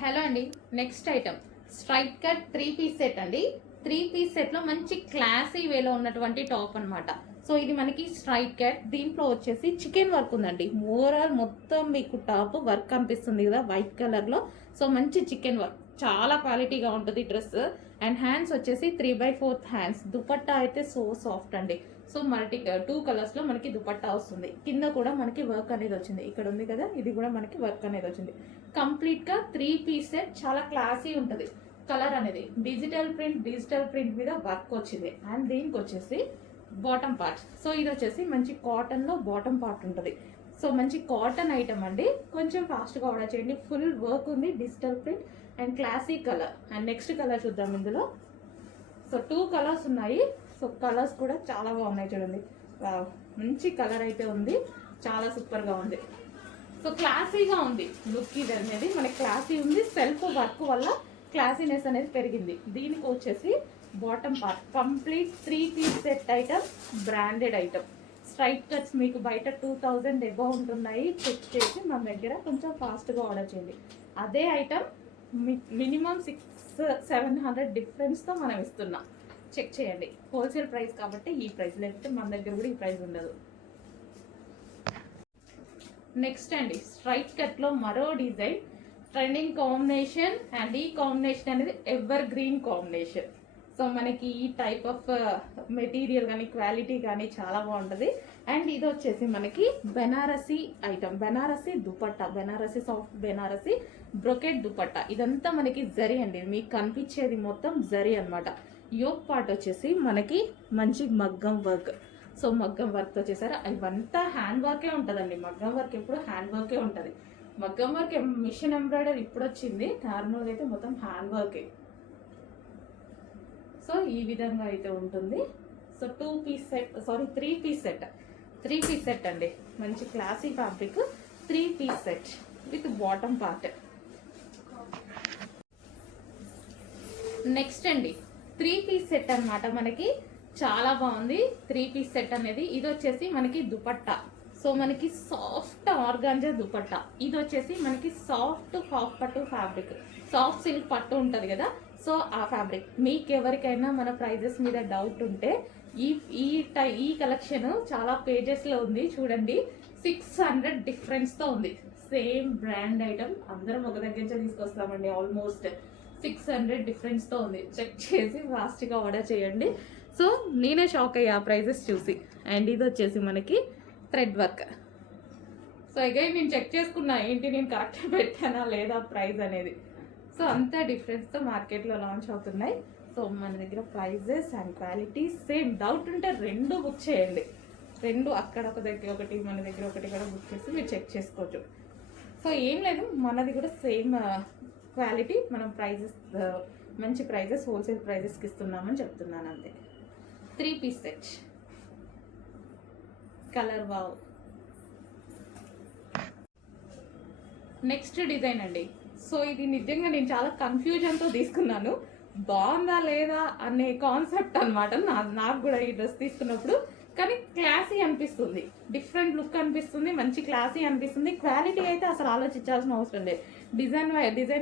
Hello అండి. Next item straight cut 3 piece set అండి. 3 piece సెట్లో మంచి క్లాసీ వేలో ఉన్నటువంటి టాప్ అనమాట. సో ఇది మనకి స్ట్రైట్ కట్, దీంట్లో వచ్చేసి చికెన్ వర్క్ ఉందండి. ఓవరాల్ మొత్తం మీకు టాప్ వర్క్ కనిపిస్తుంది కదా వైట్ కలర్లో. సో మంచి చికెన్ వర్క్, చాలా క్వాలిటీగా ఉంటుంది డ్రెస్. అండ్ హ్యాండ్స్ వచ్చేసి 3/4 హ్యాండ్స్. దుపట్టా అయితే సో సాఫ్ట్ అండి. సో మల్టీ 2 కలర్స్లో మనకి దుపట్టా వస్తుంది. కింద కూడా మనకి వర్క్ అనేది వచ్చింది, ఇక్కడ ఉంది కదా, ఇది కూడా మనకి వర్క్ అనేది వచ్చింది. కంప్లీట్గా 3 పీస్ సెట్, చాలా క్లాసీ ఉంటుంది. కలర్ అనేది డిజిటల్ ప్రింట్ మీద వర్క్ వచ్చింది. అండ్ దీనికి వచ్చేసి బాటమ్ పార్ట్. సో ఇది వచ్చేసి మంచి కాటన్లో బాటమ్ పార్ట్ ఉంటుంది. సో మంచి కాటన్ ఐటమ్ అండి. కొంచెం ఫాస్ట్గా ఆర్డర్ చేయండి. ఫుల్ వర్క్ ఉంది, digital print and classic colour. And next colour చూద్దాం ఇందులో. సో 2 కలర్స్ ఉన్నాయి. సో కలర్స్ కూడా చాలా బాగున్నాయి చూడండి. మంచి కలర్ అయితే ఉంది, చాలా సూపర్గా ఉంది. సో క్లాసీగా ఉంది లుక్. ఇది అనేది మనకి క్లాసీ ఉంది. సెల్ఫ్ వర్క్ వల్ల క్లాసీనెస్ అనేది పెరిగింది. దీనికి వచ్చేసి bottom part complete 3 piece set item, branded item. Straight cuts మీకు బయట 2000 ఎబో ఉంటున్నాయి. చెక్ చేసి మన దగ్గర కొంచెం ఫాస్ట్గా ఆర్డర్ చేయండి. అదే ఐటమ్ మినిమం 600-700 డిఫరెన్స్తో మనం ఇస్తున్నాం. చెక్ చేయండి. హోల్సేల్ ప్రైస్ కాబట్టి ఈ ప్రైస్, లేకపోతే మన దగ్గర కూడా ఈ ప్రైస్ ఉండదు. నెక్స్ట్ అండి స్ట్రైట్ కట్లో మరో డిజైన్, ట్రెండింగ్ కాంబినేషన్. అండ్ ఈ కాంబినేషన్ అనేది ఎవర్ గ్రీన్ కాంబినేషన్. సో మనకి ఈ టైప్ ఆఫ్ మెటీరియల్ కానీ క్వాలిటీ కానీ చాలా బాగుంటుంది. అండ్ ఇది వచ్చేసి మనకి Banarasi item, Banarasi dupatta, Banarasi soft Banarasi brocade dupatta. ఇదంతా మనకి జరీ అండి. మీకు కనిపించేది మొత్తం జరీ అనమాట. యోక్ పార్ట్ వచ్చేసి మనకి మంచి మగ్గం వర్క్. సో మగ్గం వర్క్తో చేశారు. ఇవంతా హ్యాండ్ వర్కే ఉంటుందండి. మగ్గం వర్క్ ఎప్పుడు హ్యాండ్ వర్కే ఉంటుంది. మగ్గం వర్క్ మిషన్ ఎంబ్రాయిడరీ ఇప్పుడు వచ్చింది. నార్మల్గా అయితే మొత్తం హ్యాండ్ వర్కే. సో ఈ విధంగా అయితే ఉంటుంది. సో 3 పీస్ సెట్ అండి. మంచి classy fabric 3 piece set with bottom part. Next అండి 3 పీస్ సెట్ అనమాట. మనకి చాలా బాగుంది 3 పీస్ సెట్ అనేది. ఇది వచ్చేసి మనకి దుపట్టా. సో మనకి సాఫ్ట్ ఆర్గాంజా దుపట్టా. ఇది వచ్చేసి మనకి సాఫ్ట్ హాఫ్ పట్టు ఫ్యాబ్రిక్, సాఫ్ట్ సిల్క్ పట్టు ఉంటుంది కదా. సో ఆ ఫ్యాబ్రిక్ మీకు ఎవరికైనా మన ప్రైజెస్ మీద డౌట్ ఉంటే ఈ కలెక్షన్ చాలా పేజెస్లో ఉంది చూడండి. 600 డిఫరెన్స్తో ఉంది. సేమ్ బ్రాండ్ ఐటమ్ అందరం ఒక దగ్గర నుంచి తీసుకొస్తామండి. ఆల్మోస్ట్ 600 డిఫరెన్స్తో ఉంది. చెక్ చేసి ఫాస్ట్గా ఆర్డర్ చేయండి. సో నేనే షాక్ అయ్యా ప్రైజెస్ చూసి. అండ్ ఇది వచ్చేసి మనకి థ్రెడ్ వర్క్. సో అగైన్ నేను చెక్ చేసుకున్నా, ఏంటి నేను కరెక్ట్ పెట్టానా లేదా ప్రైస్ అనేది. సో అంత డిఫరెన్స్తో మార్కెట్లో లాంచ్ అవుతున్నాయి. సో మన దగ్గర prices and quality same. Doubt ఉంటే 2 బుక్ చేయండి. 2 అక్కడ ఒక దగ్గర ఒకటి, మన దగ్గర ఒకటి కూడా బుక్ చేసి మీరు చెక్ చేసుకోవచ్చు. సో ఏం లేదు, మనది కూడా సేమ్ క్వాలిటీ. మనం ప్రైజెస్ మంచి ప్రైజెస్, హోల్సేల్ ప్రైజెస్కి ఇస్తున్నామని చెప్తున్నాను అంతే. 3 piece set, colour wow. Next design అండి. సో ఇది నిజంగా నేను చాలా కన్ఫ్యూజన్తో తీసుకున్నాను. బాగుందా లేదా అనే కాన్సెప్ట్ అనమాట నాకు కూడా ఈ డ్రెస్ తీసుకున్నప్పుడు. కానీ క్లాసీ అనిపిస్తుంది, డిఫరెంట్ లుక్ అనిపిస్తుంది, మంచి క్లాసీ అనిపిస్తుంది. క్వాలిటీ అయితే అసలు ఆలోచించాల్సిన అవసరం లేదు. డిజైన్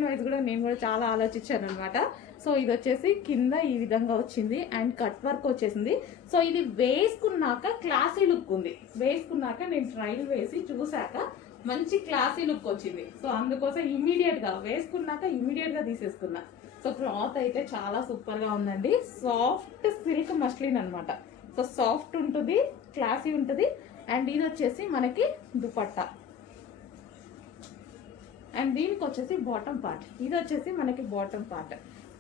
వైజ్ కూడా నేను కూడా చాలా ఆలోచించాను అనమాట. సో ఇది వచ్చేసి కింద ఈ విధంగా వచ్చింది అండ్ కట్ వర్క్ వచ్చేసింది. సో ఇది వేసుకున్నాక క్లాసీ లుక్ ఉంది. వేసుకున్నాక నేను ట్రైల్ వేసి చూశాక మంచి క్లాసీ లుక్ వచ్చింది. సో అందుకోసం వేసుకున్నాక ఇమీడియట్గా తీసేసుకున్నా. సో క్లాత్ అయితే చాలా సూపర్గా ఉందండి. సాఫ్ట్ సిల్క్ మస్లిన్ అనమాట. సో సాఫ్ట్ ఉంటుంది, క్లాసీ ఉంటుంది. అండ్ ఇది వచ్చేసి మనకి దుపట్టా. అండ్ దీనికి వచ్చేసి బాటమ్ పార్ట్. ఇది వచ్చేసి మనకి బాటమ్ పార్ట్.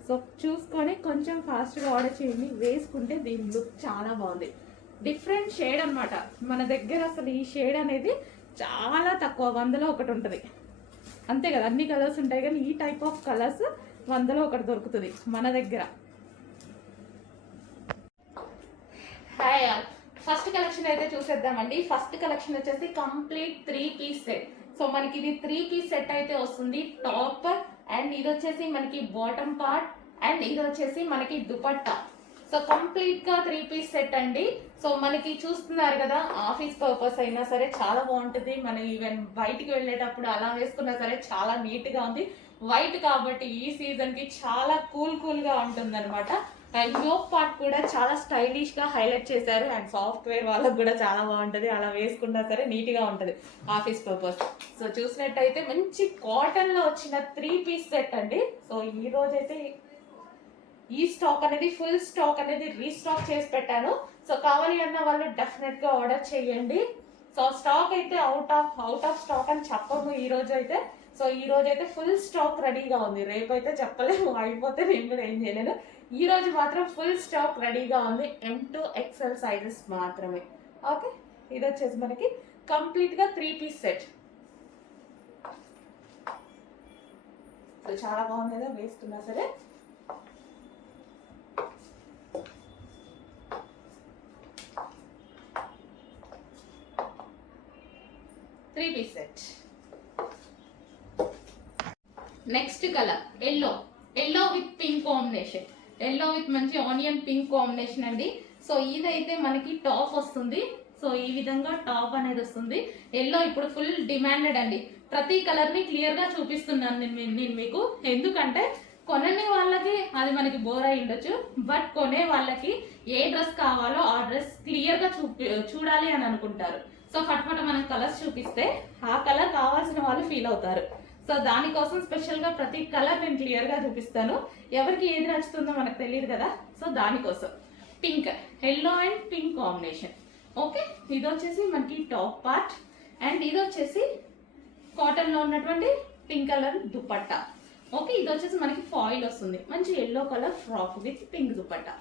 సో చూసుకొని కొంచెం ఫాస్ట్గా ఆర్డర్ చేయండి. వేసుకుంటే దీని లుక్ చాలా బాగుంది. డిఫరెంట్ షేడ్ అనమాట. మన దగ్గర అసలు ఈ షేడ్ అనేది చాలా తక్కువ, 100లో ఒకటి ఉంటుంది అంతే కదా. అన్ని కలర్స్ ఉంటాయి కానీ ఈ టైప్ ఆఫ్ కలర్స్ 100లో ఒకటి దొరుకుతుంది మన దగ్గర. హాయ్, ఫస్ట్ కలెక్షన్ అయితే చూసేద్దామండి. ఫస్ట్ కలెక్షన్ వచ్చేసి కంప్లీట్ 3 పీస్ సెట్. సో మనకి ఇది 3 పీస్ సెట్ అయితే వస్తుంది. టాప్ అండ్ ఇది వచ్చేసి మనకి బాటమ్ పార్ట్ అండ్ ఇది వచ్చేసి మనకి దుపట్టా. సో కంప్లీట్ గా 3 పీస్ సెట్ అండి. సో మనకి చూస్తున్నారు కదా, ఆఫీస్ పర్పస్ అయినా సరే చాలా బాగుంటుంది. మనం ఈవెన్ బయటికి వెళ్ళేటప్పుడు అలా వేసుకున్నా సరే చాలా నీట్ గా ఉంది. వైట్ కాబట్టి ఈ సీజన్ కి చాలా కూల్ గా ఉంటుంది అనమాట. అండ్ యోక్ పార్ట్ కూడా చాలా స్టైలిష్ గా హైలైట్ చేశారు. అండ్ సాఫ్ట్వేర్ వాళ్ళకి కూడా చాలా బాగుంటది, అలా వేసుకున్నా సరే నీట్ గా ఉంటది ఆఫీస్ పర్పస్. సో చూసినట్టయితే మంచి కాటన్ లో వచ్చిన 3 పీస్ సెట్ అండి. సో ఈ రోజైతే ఈ స్టాక్ అనేది ఫుల్ స్టాక్ అనేది రీస్టాక్ చేసి పెట్టాను. సో కావాలి అన్న వాళ్ళు డెఫినెట్ గా ఆర్డర్ చేయండి. సో స్టాక్ అయితే అవుట్ ఆఫ్ స్టాక్ అని చెప్పము ఈ రోజు అయితే. సో ఈ రోజు అయితే ఫుల్ స్టాక్ రెడీగా ఉంది. రేపు అయితే చెప్పలేము, అయిపోతే నేను కూడా ఏం చేయలేను. ఈ రోజు మాత్రం ఫుల్ స్టాక్ రెడీగా ఉంది. M2 XL సైజెస్ మాత్రమే. ఓకే, ఇది వచ్చేసి మనకి కంప్లీట్ గా 3 పీస్ సెట్. చాలా బాగుంది కదా వేసుకున్నా సరే. Three piece set. Next colour yellow with pink combination. Yellow with మంచి ఆనియన్ పింక్ కాంబినేషన్ అండి. సో ఇదైతే మనకి టాప్ వస్తుంది. సో ఈ విధంగా టాప్ అనేది వస్తుంది. ఎల్లో ఇప్పుడు ఫుల్ డిమాండెడ్ అండి. ప్రతి కలర్ ని క్లియర్ గా చూపిస్తున్నాను నేను మీకు. ఎందుకంటే కొనని వాళ్ళకి అది మనకి బోర్ అయి ఉండొచ్చు, బట్ కొనే వాళ్ళకి ఏ డ్రెస్ కావాలో ఆ డ్రెస్ క్లియర్ గా చూడాలి అని అనుకుంటారు. సో ఫట్ఫట మనం కలర్స్ చూపిస్తే ఆ కలర్ కావాల్సిన వాళ్ళు ఫీల్ అవుతారు. సో దానికోసం స్పెషల్ గా ప్రతి కలర్ నేను క్లియర్ గా చూపిస్తాను. ఎవరికి ఏది నచ్చుతుందో మనకు తెలియదు కదా. సో దానికోసం pink, yellow and pink combination. Okay, ఇది వచ్చేసి మనకి టాప్ పార్ట్. అండ్ ఇది వచ్చేసి కాటన్ లో ఉన్నటువంటి పింక్ కలర్ దుపట్టా. ఓకే, ఇది వచ్చేసి మనకి ఫాయిల్ వస్తుంది. మంచి yellow colour frock with pink dupatta.